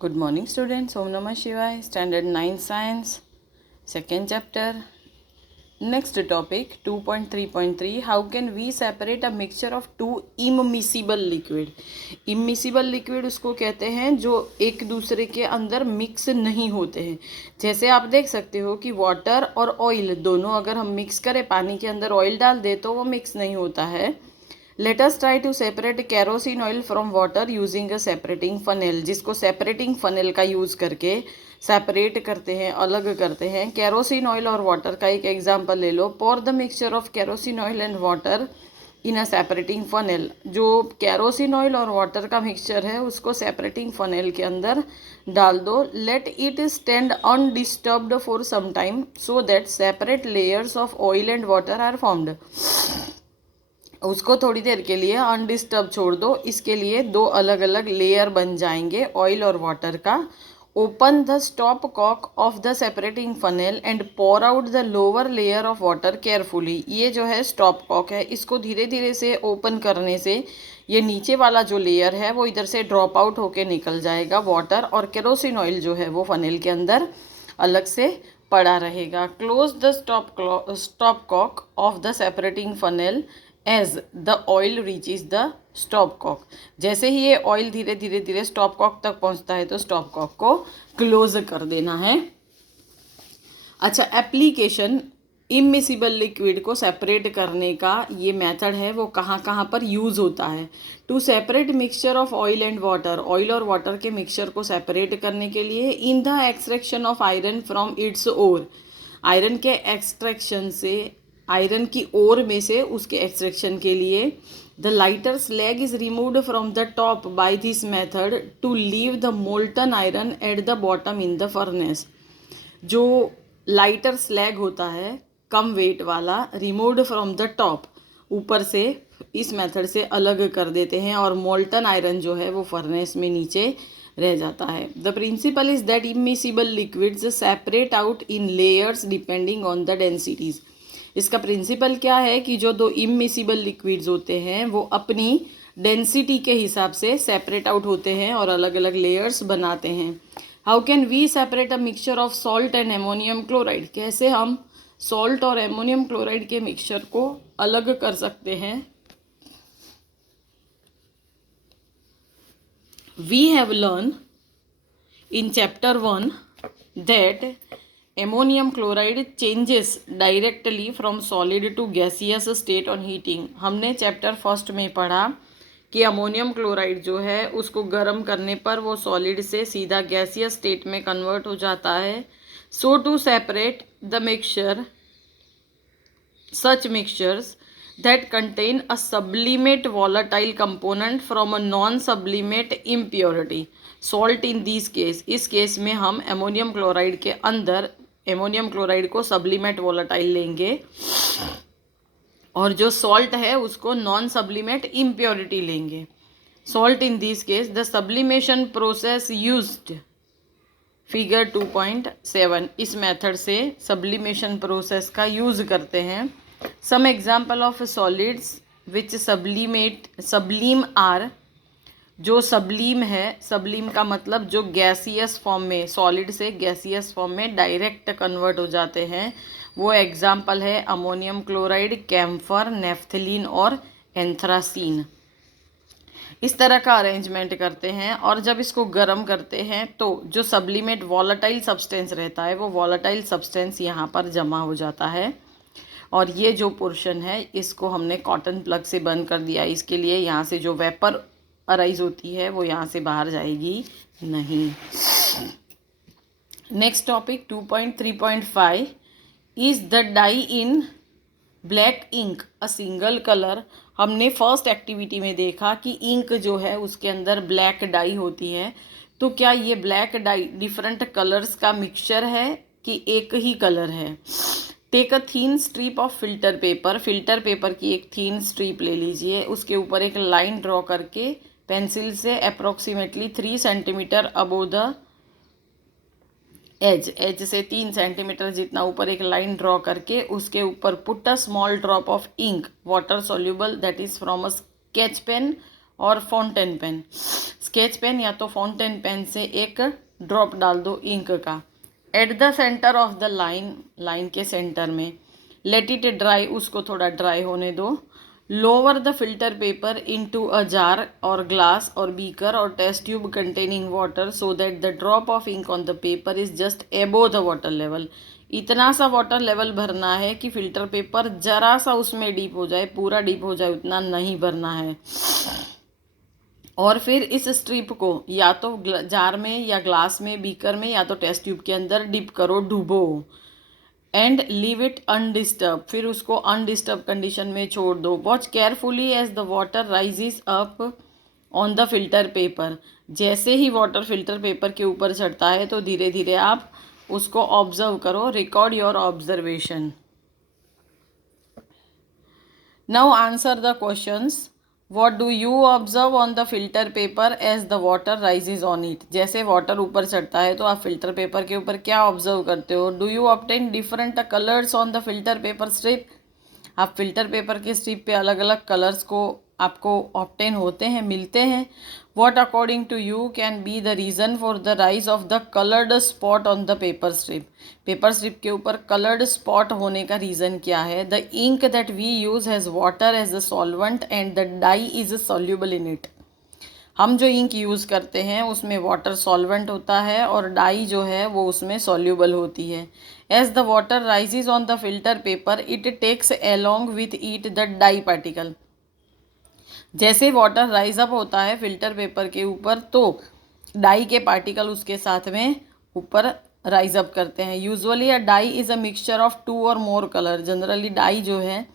Good morning students. Om Namah Shivaya. Standard 9 Science. Second chapter. Next topic 2.3.3. How can we separate a mixture of two immiscible liquid? Immiscible liquid उसको कहते हैं जो एक दूसरे के अंदर मिक्स नहीं होते हैं। जैसे आप देख सकते हो कि वाटर और ऑयल दोनों अगर हम मिक्स करें, पानी के अंदर ऑयल डाल दे तो वो मिक्स नहीं होता है। Let us try to separate kerosene oil from water using a separating funnel, जिसको सेपरेटिंग फनेल का यूज़ करके सेपरेट करते हैं, अलग करते हैं। कैरोसिन ऑयल और वाटर का एक एग्जांपल ले लो। Pour the mixture of kerosene oil and water in a separating funnel. जो कैरोसिन ऑयल और वाटर का मिक्सचर है उसको सेपरेटिंग फनेल के अंदर डाल दो। Let it stand undisturbed for some time so that separate layers of oil and water are formed. उसको थोड़ी देर के लिए अनडिस्टर्ब छोड़ दो, इसके लिए दो अलग अलग लेयर बन जाएंगे ऑयल और वाटर का। Open the stopcock of the separating funnel and pour out the lower layer of water carefully. ये जो है स्टॉप कॉक है, इसको धीरे धीरे से ओपन करने से ये नीचे वाला जो लेयर है वो इधर से ड्रॉप आउट होके निकल जाएगा वाटर, और केरोसिन ऑयल जो है वो फनेल के अंदर अलग से पड़ा रहेगा। Close the stopcock of the separating funnel as the oil reaches the stopcock. जैसे ही ये ऑयल धीरे धीरे धीरे स्टॉप कॉक तक पहुंचता है तो स्टॉप कॉक को क्लोज कर देना है। अच्छा, एप्लीकेशन इमिसिबल लिक्विड को सेपरेट करने का ये मेथड है वो कहाँ कहाँ पर यूज़ होता है। To separate mixture of oil and water, oil और वाटर के मिक्सचर को सेपरेट करने के लिए। In the extraction of iron from its ore, iron के एक्सट्रैक्शन से, आयरन की ओर में से उसके एक्सट्रैक्शन के लिए। The lighter slag is removed from the top by this method to leave the molten iron at the bottom in the furnace. जो लाइटर स्लैग होता है कम वेट वाला, रिमूव्ड फ्रॉम द टॉप, ऊपर से इस मेथड से अलग कर देते हैं, और मोल्टन आयरन जो है वो फर्नेस में नीचे रह जाता है। The principle is that immiscible liquids separate out in layers depending on the densities. इसका प्रिंसिपल क्या है कि जो दो इमिसिबल लिक्विड्स होते हैं वो अपनी डेंसिटी के हिसाब से सेपरेट आउट होते हैं और अलग अलग लेयर्स बनाते हैं। How can we separate a mixture of salt and ammonium chloride? कैसे हम सॉल्ट और एमोनियम क्लोराइड के मिक्सचर को अलग कर सकते हैं? We have learn in chapter 1 that ammonium chloride changes directly from solid to gaseous state on heating. हमने चैप्टर फर्स्ट में पढ़ा कि अमोनियम क्लोराइड जो है उसको गर्म करने पर वो सॉलिड से सीधा गैसियस स्टेट में कन्वर्ट हो जाता है। So to separate the mixture, such mixtures that contain a sublimate volatile component from a non-sublimate impurity, salt in these case। इस केस में हम एमोनियम क्लोराइड के अंदर एमोनियम क्लोराइड को सब्लिमेट वोलाटाइल लेंगे और जो सॉल्ट है उसको नॉन सब्लिमेट इम्प्योरिटी लेंगे। Salt in this case the sublimation process used, figure 2.7, इस मेथड से सब्लिमेशन प्रोसेस का यूज़ करते हैं। Some example of solids which sublime are, जो सब्लीम है, सब्लीम का मतलब जो गैसियस फॉर्म में, सॉलिड से गैसियस फॉर्म में डायरेक्ट कन्वर्ट हो जाते हैं, वो एग्जाम्पल है अमोनियम क्लोराइड, कैम्फर, नेफ्थलीन और एंथ्रासीन। इस तरह का अरेंजमेंट करते हैं और जब इसको गर्म करते हैं तो जो सब्लिमेट वॉलेटाइल सब्सटेंस रहता है वो वॉलेटाइल सब्सटेंस यहाँ पर जमा हो जाता है, और ये जो पोर्शन है इसको हमने कॉटन प्लग से बंद कर दिया। इसके लिए यहाँ से जो वेपर अराइज होती है वो यहाँ से बाहर जाएगी नहीं। Next topic 2.3.5 is the dye in black ink a single colour. हमने फर्स्ट एक्टिविटी में देखा कि इंक जो है उसके अंदर ब्लैक डाई होती है, तो क्या ये ब्लैक डाई डिफरेंट कलर्स का मिक्सचर है कि एक ही कलर है? Take a thin strip of filter paper, filter paper की एक थीन स्ट्रिप ले लीजिए, उसके ऊपर एक लाइन ड्रॉ करके पेंसिल से approximately 3 centimetre above the edge से 3 सेंटीमीटर जितना ऊपर एक लाइन ड्रॉ करके उसके ऊपर put a small drop of ink water soluble that is from a sketch pen or fountain pen, sketch pen या तो फाउंटेन पेन से एक ड्रॉप डाल दो इंक का। At the centre of the line, line के सेंटर में, let it dry, उसको थोड़ा ड्राई होने दो। Lower the filter paper into a jar or glass or beaker or test tube containing water so that the drop of ink on the paper is just above the water level. इतना सा water level भरना है कि filter paper जरा सा उसमें deep हो जाए, पूरा डीप हो जाए उतना नहीं भरना है। और फिर इस स्ट्रिप को या तो जार में या ग्लास में, बीकर में या तो टेस्ट ट्यूब के अंदर डिप करो, डूबो। एंड लीव इट अनडिस्टर्ब, फिर उसको अनडिस्टर्ब कंडीशन में छोड़ दो। Watch carefully as the water rises up on the filter paper, जैसे ही वाटर फिल्टर पेपर के ऊपर चढ़ता है तो धीरे धीरे आप उसको ऑब्जर्व करो। Record your observation. Now answer the questions. What do you observe on the filter paper as the water rises on it, जैसे वाटर ऊपर चढ़ता है तो आप फिल्टर पेपर के ऊपर क्या ऑब्जर्व करते हो। Do you obtain different colours on the filter paper strip, आप फिल्टर पेपर के स्ट्रिप पे अलग अलग कलर्स को आपको ऑब्टेन होते हैं, मिलते हैं। What according to you can be the reason for the rise of the coloured spot on the paper strip, paper strip के ऊपर कलर्ड स्पॉट होने का रीज़न क्या है। The ink that we use has water as the solvent and the dye is soluble in it, हम जो ink use करते हैं उसमें वाटर सॉल्वेंट होता है और डाई जो है वो उसमें सॉल्यूबल होती है। As the water rises on the filter paper it takes along with it the dye particle, जैसे वाटर राइज अप होता है फिल्टर पेपर के ऊपर तो डाई के पार्टिकल उसके साथ में ऊपर राइज अप करते हैं। Usually a dye is a mixture of 2 or more colour, generally die जो है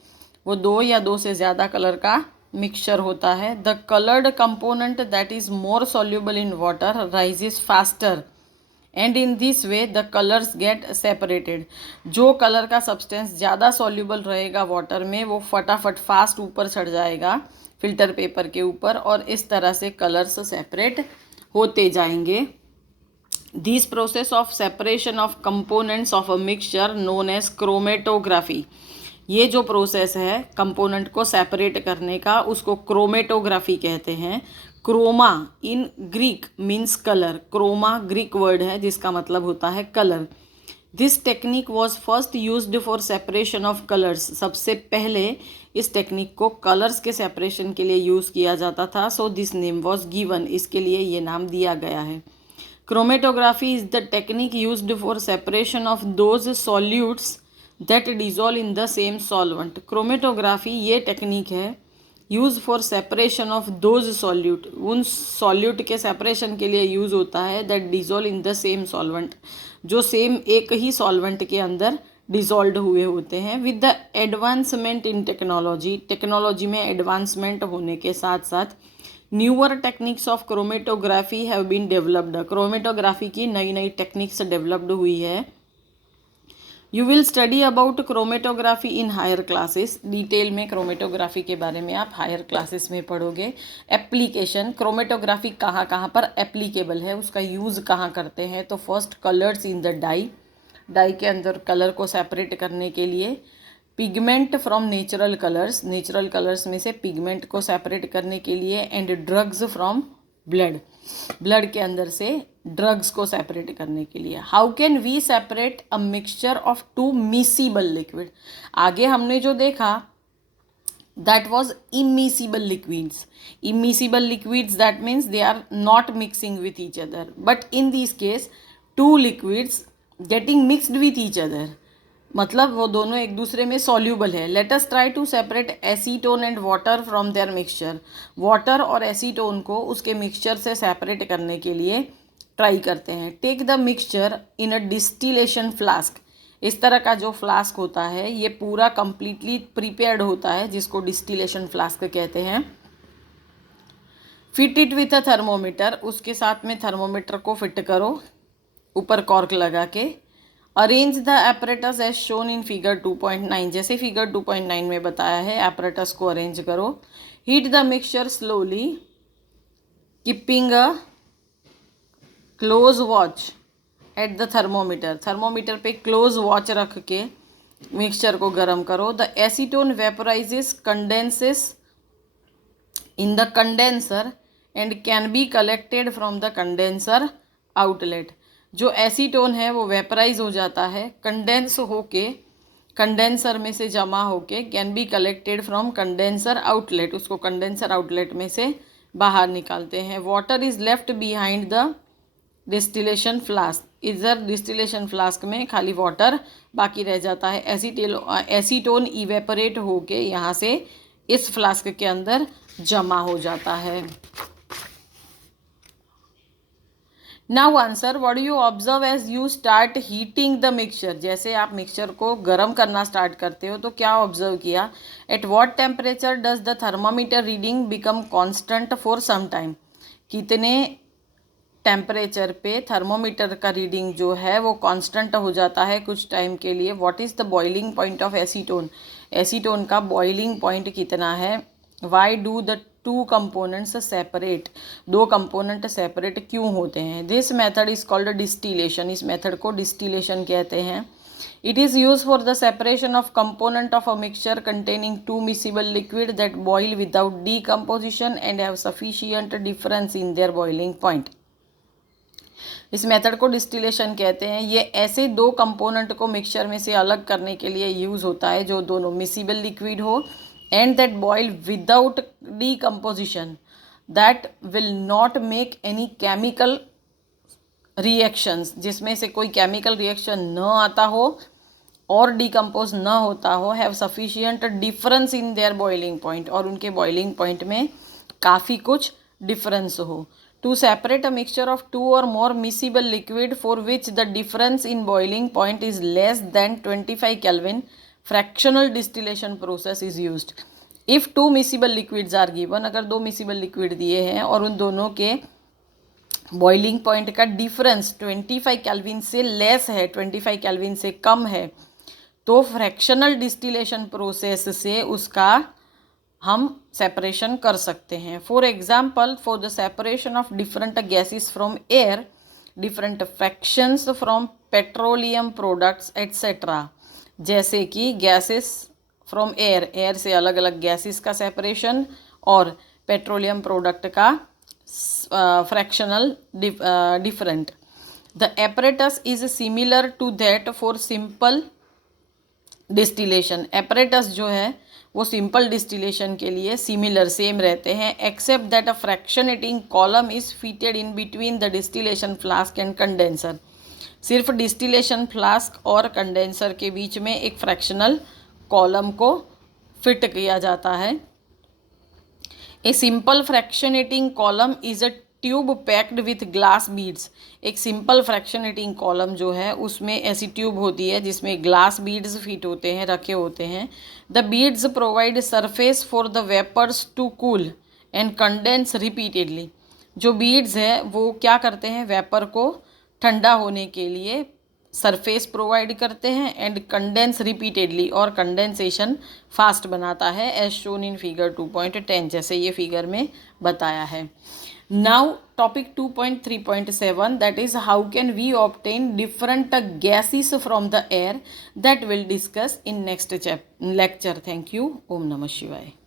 वो 2 या 2 से ज़्यादा कलर का मिक्सचर होता है। The coloured component that is more soluble in water rises faster and in this way the colours get separated, जो कलर का सब्सटेंस ज़्यादा सॉल्यूबल रहेगा वाटर में वो फटाफट फास्ट ऊपर चढ़ जाएगा फिल्टर पेपर के ऊपर और इस तरह से कलर्स सेपरेट होते जाएंगे। This process of separation of components of a mixture known as chromatography, ये जो प्रोसेस है कंपोनेंट को सेपरेट करने का उसको क्रोमेटोग्राफी कहते हैं। Chroma in Greek means colour, chroma Greek word है जिसका मतलब होता है colour. This technique was first used for separation of colours, सबसे पहले इस टेक्निक को कलर्स के सेपरेशन के लिए यूज़ किया जाता था। So this name was given, इसके लिए ये नाम दिया गया है। Chromatography is the technique used for separation of those solutes that dissolve in the same solvent, chromatography ये टेक्निक है use for separation of those solute, उन सॉल्यूट के सेपरेशन के लिए यूज़ होता है that dissolve in the same solvent, जो same एक ही सॉल्वेंट के अंदर डिजॉल्व हुए होते हैं। With the advancement in technology, technology में एडवांसमेंट होने के साथ साथ newer techniques of chromatography have been developed, chromatography की नई नई टेक्निक्स डेवलप्ड हुई है। You will study about chromatography in higher classes, detail में क्रोमेटोग्राफी के बारे में आप हायर क्लासेस में पढ़ोगे। एप्लीकेशन, क्रोमेटोग्राफी कहाँ कहाँ पर एप्लीकेबल है, उसका यूज़ कहाँ करते हैं, तो first colours in the dye, dye के अंदर कलर को सेपरेट करने के लिए। Pigment from natural colours, natural colours में से पिगमेंट को सेपरेट करने के लिए। And drugs from blood, blood के अंदर से ड्रग्स को सेपरेट करने के लिए। How can we separate a mixture of 2 miscible liquid, आगे हमने जो देखा that was immiscible liquids, immiscible liquids that means they are not mixing with each other, but in this case 2 liquids getting mixed with each other, मतलब वो दोनों एक दूसरे में सॉल्यूबल है। Let us try to separate acetone and water from their mixture, water और acetone को उसके मिक्सचर से सेपरेट करने के लिए ट्राई करते हैं। Take the mixture in a distillation flask, इस तरह का जो फ्लास्क होता है ये पूरा कंप्लीटली प्रिपेयर्ड होता है जिसको डिस्टिलेशन फ्लास्क कहते हैं। Fit it with a thermometer, उसके साथ में थर्मोमीटर को फिट करो ऊपर कॉर्क लगा के। Arrange the apparatus as shown in figure 2.9, जैसे फिगर 2.9 में बताया है एपरेटस को अरेंज करो। Heat the mixture slowly keeping a close watch at the thermometer, thermometer पे क्लोज वॉच रख के मिक्सचर को गर्म करो। The acetone vaporises condenses in the condenser and can be collected from the condenser outlet. जो acetone है वो vaporise हो जाता है, कंडेंस होके कंडेंसर में से जमा होके, can be collected from condenser outlet, उसको कंडेंसर आउटलेट में से बाहर निकालते हैं. Water is left behind the distillation flask. इधर डिस्टिलेशन फ्लास्क में खाली वाटर बाकी रह जाता है. एसीटोन इवेपोरेट होके यहाँ से इस फ्लास्क के अंदर जमा हो जाता है. Now answer, what do you observe as you start heating the mixture. जैसे आप मिक्सचर को गर्म करना स्टार्ट करते हो तो क्या ऑब्जर्व किया. At what temperature does the thermometer reading become constant for some time. कितने टेम्परेचर पे थर्मोमीटर का रीडिंग जो है वो कांस्टेंट हो जाता है कुछ टाइम के लिए. What is the boiling point of acetone. Acetone का बॉइलिंग पॉइंट कितना है. Why do the two components separate. दो कंपोनेंट सेपरेट क्यों होते हैं. This method is called distillation. इस मेथड को डिस्टिलेशन कहते हैं. It is use for the separation of component of a mixture containing two miscible liquid that boil without decomposition and have sufficient difference in their boiling point. इस method को distillation कहते हैं. ये ऐसे दो कंपोनेंट को मिक्सचर में से अलग करने के लिए यूज़ होता है जो दोनों मिसिबल लिक्विड हो and that boil without decomposition, that will not make any chemical reactions, जिसमें से कोई केमिकल रिएक्शन न आता हो और डिकम्पोज न होता हो. Have sufficient difference in their boiling point, और उनके बॉइलिंग पॉइंट में काफ़ी कुछ डिफरेंस हो. To separate a mixture of two or more miscible liquid for which the difference in boiling point is less than 25 Kelvin, fractional distillation process is used. If two miscible liquids are given, अगर दो miscible liquid दिए हैं और उन दोनों के boiling point का difference 25 kelvin से लेस है, 25 केल्विन से कम है, तो फ्रैक्शनल डिस्टिलेशन प्रोसेस से उसका हम सेपरेशन कर सकते हैं. For example, for the separation of different gases from air, different fractions from petroleum products etcetera. जैसे कि गैसेस फ्रॉम एयर, एयर से अलग अलग गैसेस का सेपरेशन और पेट्रोलियम प्रोडक्ट का fractional different. The apparatus is similar to that for simple distillation. Apparatus जो है वो सिंपल डिस्टिलेशन के लिए सिमिलर सेम रहते हैं, except that a fractionating column is fitted in between the distillation flask and condenser. सिर्फ distillation flask और condenser के बीच में एक फ्रैक्शनल कॉलम को फिट किया जाता है. A simple fractionating column is a tube packed with glass beads. एक सिंपल फ्रैक्शनेटिंग कॉलम जो है उसमें ऐसी ट्यूब होती है जिसमें ग्लास बीड्स फिट होते हैं, रखे होते हैं. The beads provide surface for the vapours to cool and condense repeatedly. जो बीड्स है वो क्या करते हैं, वेपर को ठंडा होने के लिए सरफेस प्रोवाइड करते हैं एंड कंडेंस रिपीटेडली, और कंडेंसेशन फास्ट बनाता है एज शोन इन फिगर 2.10, जैसे ये फिगर में बताया है. Now topic 2.3.7, that is how can we obtain different gases from the air, that will discuss in next lecture. Thank you. Om Namah Shivaya.